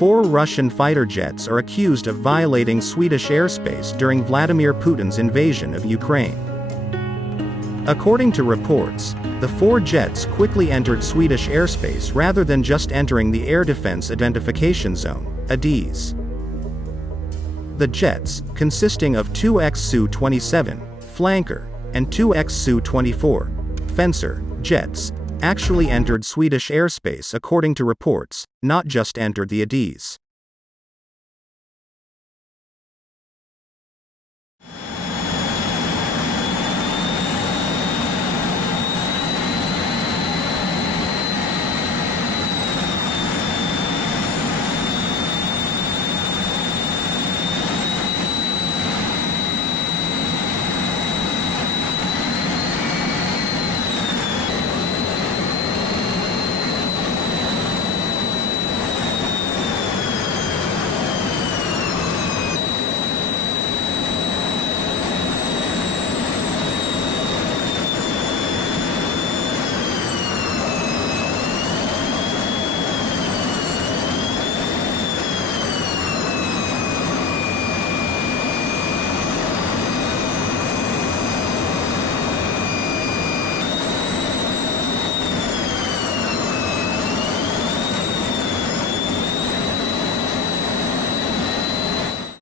4 Russian fighter jets are accused of violating Swedish airspace during Vladimir Putin's invasion of Ukraine. According to reports, the 4 jets quickly entered Swedish airspace rather than just entering the Air Defense Identification Zone, ADIZ. The jets, consisting of 2 Su-27, Flanker, and 2 Su-24, Fencer, jets, actually entered Swedish airspace according to reports, not just entered the ADIZ.